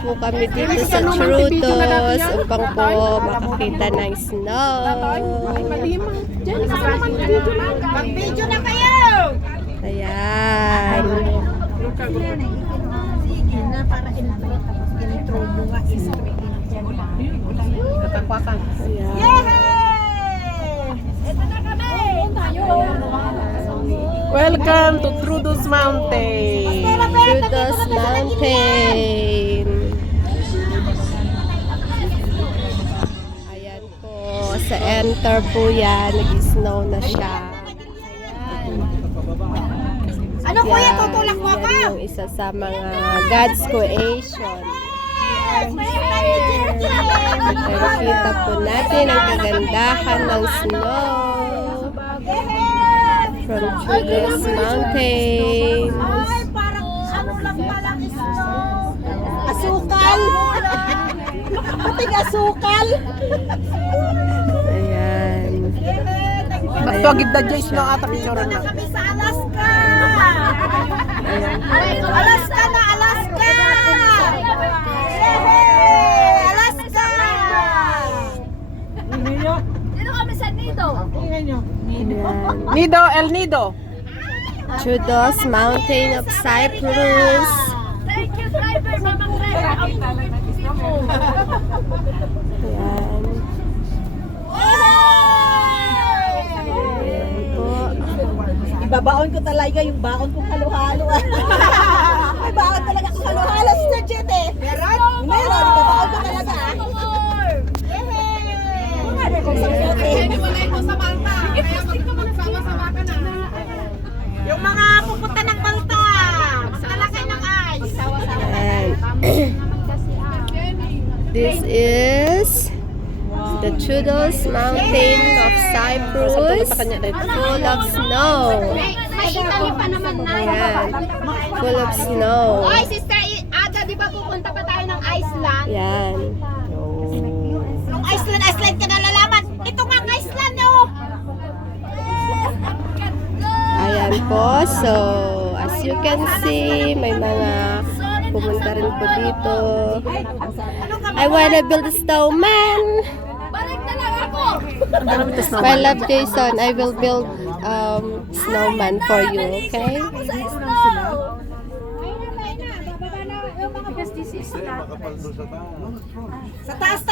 po kami dito sa Trudos upang po makakita ng snow. Mag-video na kayo! Ayan. Sige na, para in-intro tapos in-intro mo nga Natapakan. Ayan. Yay! Ito na kami! Welcome to Trudos Mountain. Trudos Mountain. Ayan po. Sa enter po yan. Nag-snow na siya. Ano kuya, tutulak mo ako? Yan yung isa sa mga God's creation. Nakikita po natin ang kagandahan ng snow from Trudos Mountain. Ay, parang ano lang palang snow. Asukal! Pating asukal! Ayan. Nagtawagid na Joyce ng ata picture na. Kami sa Alaska! Alaska na, Alaska! Yay! Alaska! Dito kami sa Nido. Ayan. Nido, El Nido. Trudos Mountain of Cyprus. Thank you, driver. Mamang driver. Ayan. Ayan po. Ibabaon ko talaga yung baon kong halo-halo. May baon talaga kong halo-halo, Sister Jete. Meron? Meron. Ibabaon ko talaga. Yung mga pupunta ng Malta, maglalagay ng ice. And this is the Trudos Mountain of Cyprus, full of snow. May Italy pa naman na. Ayan, full of snow. Oy, Sister Aga, di ba pupunta pa tayo ng Iceland? Ayan. Yung Iceland ka nalalaman. Ito nga ang Iceland, oh! Ayan po. So, as you can see, may mga pumunta rin po dito. I wanna build a snowman. Balik na lang ako! My love Jason, I will build snowman for you, okay? Sa snow! Ayun na, bababa na yung mga businesses. Sa taas